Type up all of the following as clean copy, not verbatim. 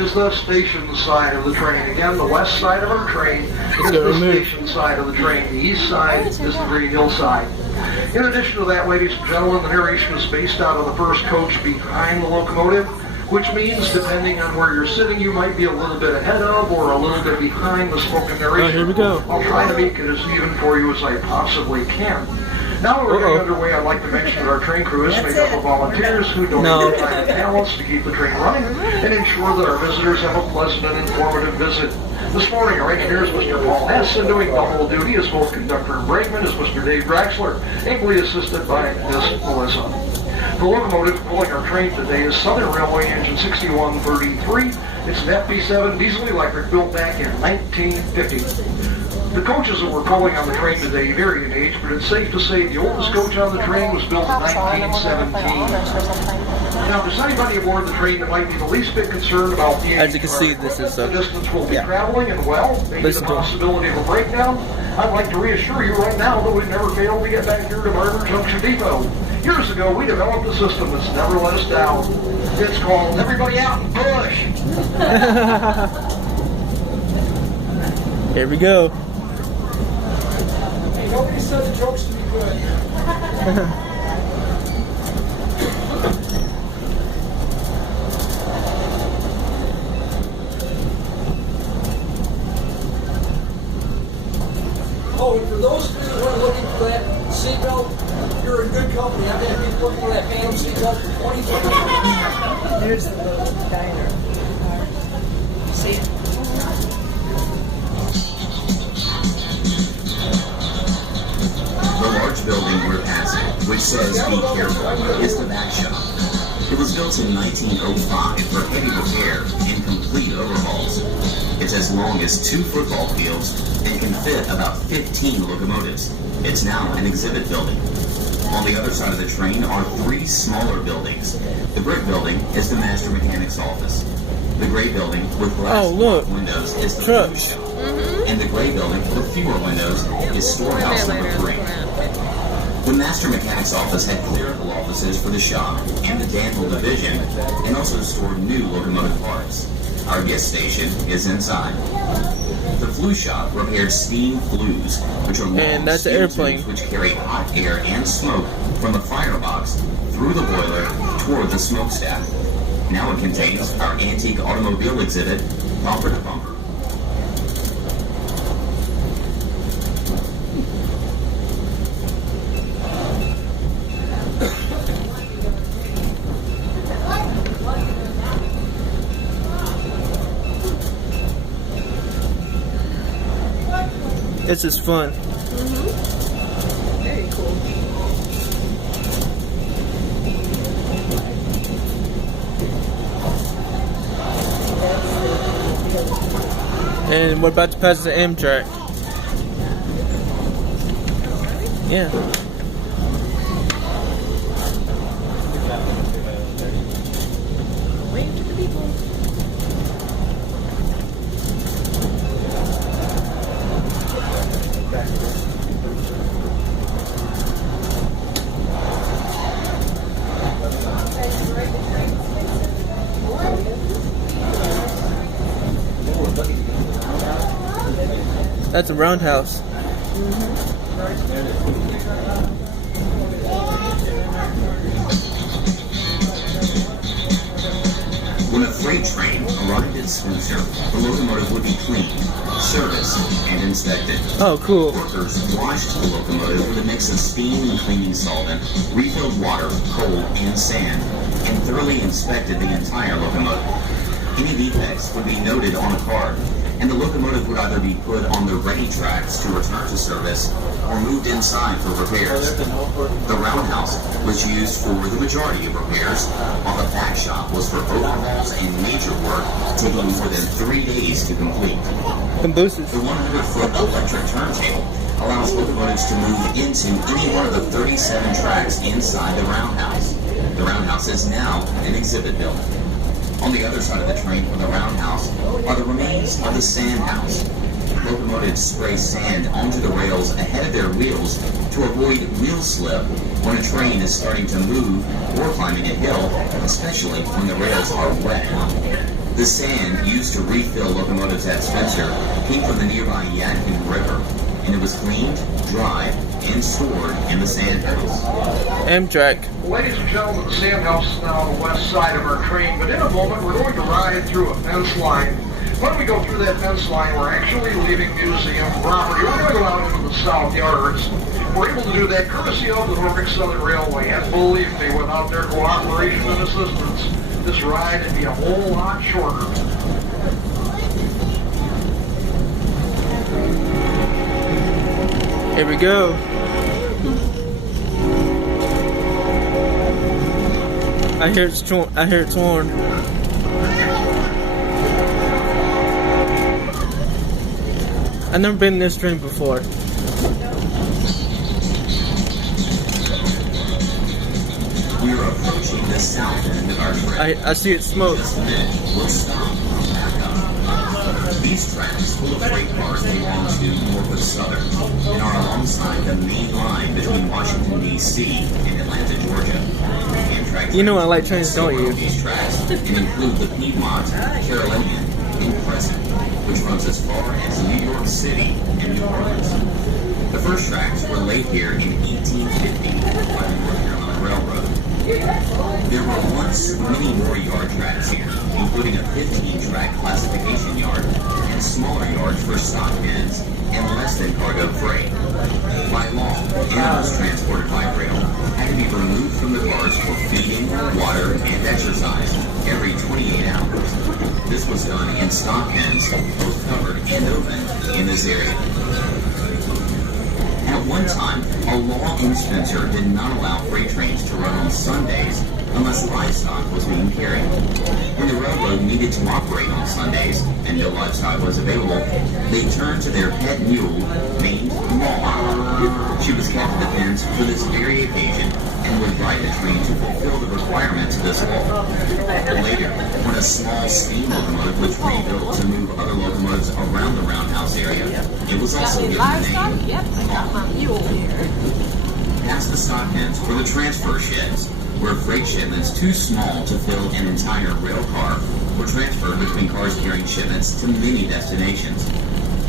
is the station side of the train. Again, the west side of our train is the station side of the train. The east side is the Green Hill side. In addition to that, ladies and gentlemen, the narration is based out of the first coach behind the locomotive, which means depending on where you're sitting, you might be a little bit ahead of or a little bit behind the spoken narration. Here we go. I'll try to make it as even for you as I possibly can. Now we're getting underway. I'd like to mention that our train crew is made up of volunteers who donate their time and talents to keep the train running and ensure that our visitors have a pleasant and informative visit. This morning, our engineer is Mr. Paul Hesson, doing double duty as both conductor and brakeman is Mr. Dave Draxler, ably assisted by Miss Melissa. The locomotive pulling our train today is Southern Railway Engine 6133. It's an FP7 diesel electric built back in 1950. The coaches that we're pulling on the train today vary in age, but it's safe to say the oldest coach on the train was built in 1917. Now, if there's anybody aboard the train that might be the least bit concerned about the age, as you can see, this is the distance we'll be traveling, and well, maybe the possibility of a breakdown, I'd like to reassure you right now that we've never failed to get back here to Barber Junction Depot. Years ago, we developed a system that's never let us down. It's called Everybody Out and Push. Here we go. Nobody said the jokes to be good. Oh, and for those of you who are looking for that seatbelt, you're in good company. I've had people looking for that Phantom seatbelt for 25 years. There's the little diner. See it? The large building we're passing, which says "Be Careful," is the back shop. It was built in 1905 for heavy repair and complete overhauls. It's as long as 2 football fields and can fit about 15 locomotives. It's now an exhibit building. On the other side of the train are 3 smaller buildings. The brick building is the master mechanic's office. The gray building with glass windows is the food shop. And the gray building with fewer windows is storehouse number 3. The master mechanic's office had clerical offices for the shop and the Danville division, and also stored new locomotive parts. Our guest station is inside. The flue shop repaired steam flues, which are long steel tubes which carry hot air and smoke from the firebox through the boiler toward the smokestack. Now it contains our antique automobile exhibit, Bumper to Bumper. This is fun. Very cool. And we're about to pass the Amtrak. Yeah. Wave to the people. That's a roundhouse. When a freight train arrived at Spencer, the locomotive would be cleaned, serviced, and inspected. Oh, cool. Workers washed the locomotive with a mix of steam and cleaning solvent, refilled water, coal, and sand, and thoroughly inspected the entire locomotive. Any defects would be noted on a card, and the locomotive would either be put on the ready tracks to return to service or moved inside for repairs. The roundhouse was used for the majority of repairs, while the back shop was for overhauls and major work taking more than 3 days to complete. And boosters. The 100-foot electric turntable allows locomotives to move into any one of the 37 tracks inside the roundhouse. The roundhouse is now an exhibit building. On the other side of the train from the roundhouse are the remains of the sand house. Locomotives spray sand onto the rails ahead of their wheels to avoid wheel slip when a train is starting to move or climbing a hill, especially when the rails are wet. The sand used to refill locomotives at Spencer came from the nearby Yadkin River, and it was cleaned, dried, and stored in the sand house. Amtrak. Ladies and gentlemen, the sand house is now on the west side of our train, but in a moment we're going to ride through a fence line. When we go through that fence line, we're actually leaving museum property. We're going to go out into the south yards. We're able to do that courtesy of the Norfolk Southern Railway, and believe me, without their cooperation and assistance, this ride would be a whole lot shorter. Here we go. I hear it's horn. I've never been in this train before. We are approaching the south end of our train. I see it smoke. Just a minute, we'll stop and back up. These tracks full of freight cars belong to Norfolk Southern and are alongside the main line between Washington, D.C. and Atlanta, Georgia. Amtrak You know I like trains, don't you? These tracks and include the Piedmont, Carolinian, and Crescent, which runs as far as New York City and New Orleans. The first tracks were laid here in 1850 by the North Carolina Railroad. There were once many more yard tracks here, including a 15-track classification yard and smaller yards for stock bins and less than cargo freight. By law, animals transported by rail had to be removed from the cars for feeding, water, and exercise every 28 hours. This was done in stock bins, both covered and open, in this area. At one time, a law in Spencer did not allow freight trains to run on Sundays unless livestock was being carried. When the railroad needed to operate on Sundays and no livestock was available, they turned to their pet mule named Mama. She was kept in the pens for this very occasion and would ride the train to fulfill the requirements of this law. Later, when a small steam locomotive was rebuilt to move other locomotives around the roundhouse area, it was also given the name Yep, I got my mule here. Past the stock pens were the transfer sheds, where freight shipments too small to fill an entire rail car were transferred between cars carrying shipments to many destinations.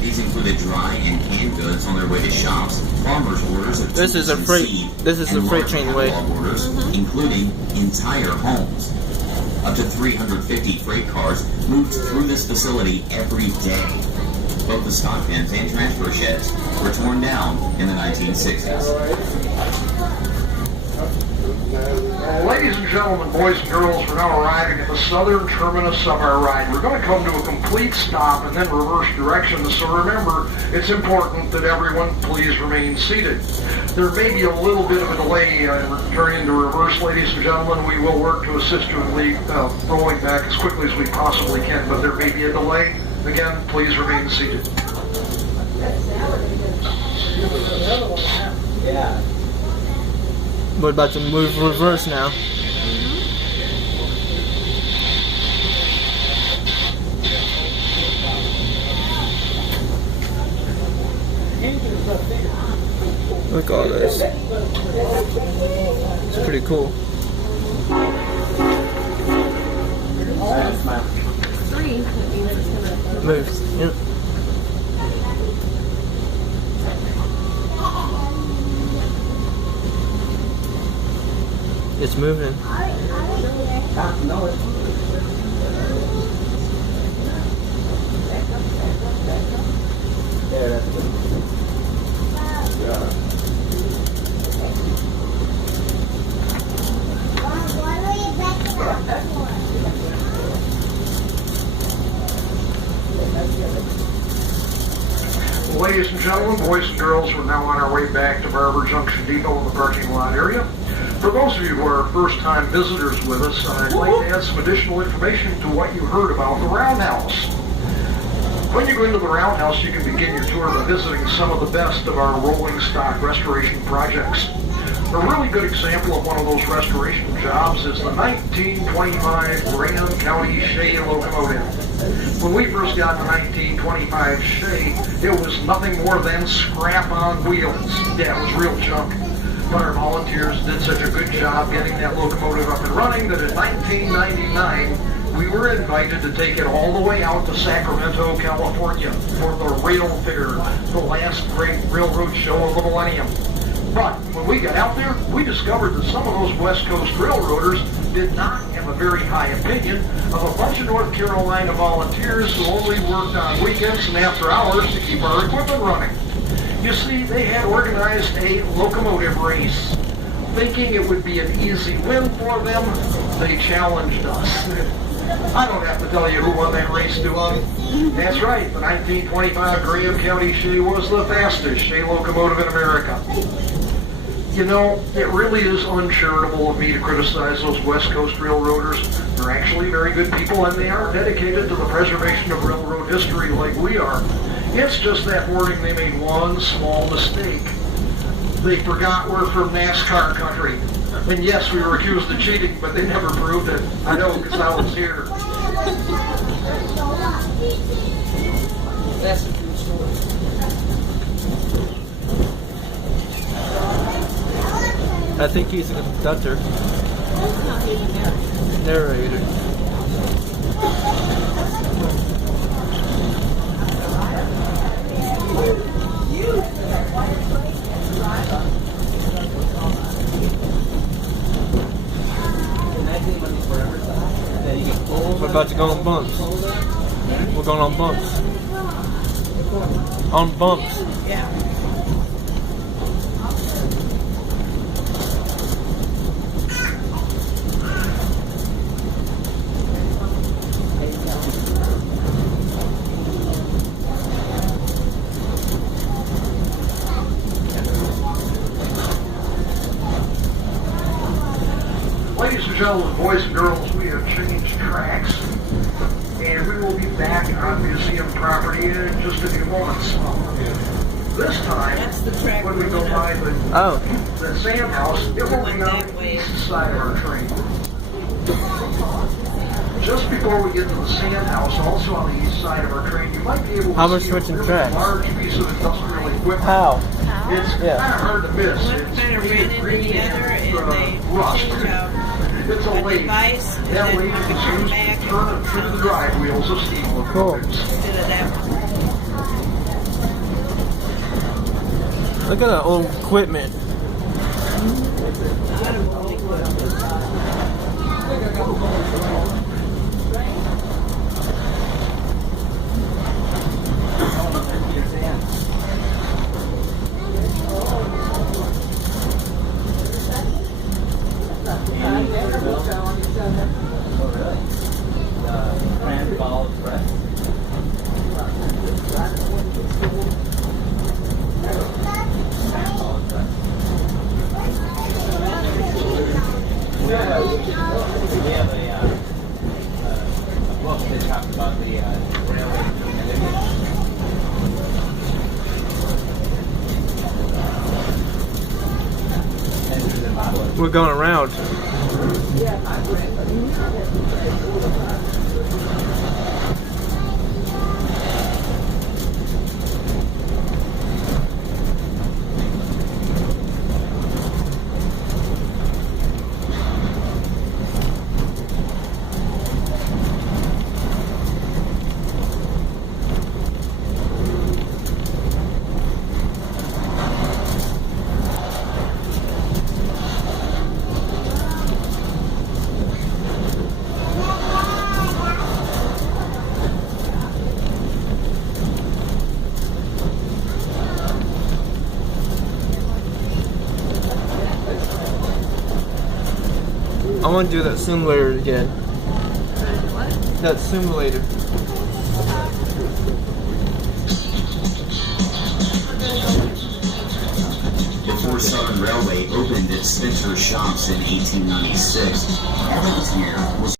These included dry and canned goods on their way to shops, farmers' orders of This is a tools and freight- seed, this is and a freight large train way. catalog orders, including entire homes. Up to 350 freight cars moved through this facility every day. Both the stock pens and transfer sheds were torn down in the 1960s. Ladies and gentlemen, boys and girls, we're now arriving at the southern terminus of our ride. We're going to come to a complete stop and then reverse directions, so remember, it's important that everyone please remain seated. There may be a little bit of a delay in turning to reverse, ladies and gentlemen. We will work to assist you in rolling back as quickly as we possibly can, but there may be a delay. Again, please remain seated. We're about to move reverse now. Look at all this. It's pretty cool. Three, that means it's gonna... Moves. Yep. It's moving. Ladies and gentlemen, boys and girls, we're now on our way back to Barber Junction Depot in the parking lot area. For those of you who are first-time visitors with us, I'd like to add some additional information to what you heard about the Roundhouse. When you go into the Roundhouse, you can begin your tour by visiting some of the best of our rolling stock restoration projects. A really good example of one of those restoration jobs is the 1925 Graham County Shay locomotive. When we first got the 1925 Shay, it was nothing more than scrap on wheels. Yeah, it was real junk. But our volunteers did such a good job getting that locomotive up and running that in 1999, we were invited to take it all the way out to Sacramento, California for the Rail Fair, the last great railroad show of the millennium. But when we got out there, we discovered that some of those West Coast railroaders did not have a very high opinion of a bunch of North Carolina volunteers who only worked on weekends and after hours to keep our equipment running. You see, they had organized a locomotive race. Thinking it would be an easy win for them, they challenged us. I don't have to tell you who won that race, do I? That's right, the 1925 Graham County Shay was the fastest Shay locomotive in America. You know, it really is uncharitable of me to criticize those West Coast railroaders. They're actually very good people, and they are dedicated to the preservation of railroad history like we are. It's just that morning they made one small mistake. They forgot we're from NASCAR country. And yes, we were accused of cheating, but they never proved it. I know, because I was here. That's a true story. I think he's a conductor. Narrator. We're about to go on bumps. We're going on bumps. On bumps. Yeah. Ladies and gentlemen, boys and girls, we have changed tracks, and we will be back on museum property in just a few moments. This time, That's the track when we we're go gonna- by the sand house, it will be Going on that the way. east side of our train. Just before we get to the sand house, also on the east side of our train, you might be able to How much see switching a really tracks? large piece of industrial equipment. How? It's Yeah. kind of hard to miss. One It's kind of ran into green the other, and they rust. changed out It's a a lathe. device, and That then lathe we is could turn used back to and turn and through the drive wheels of steam locomotives. instead of that one. Look at that old equipment. A lot of old equipment. We're going around. I want to do that simulator again. That simulator. Before Southern Railway opened its Spencer shops in 1896, everyone here was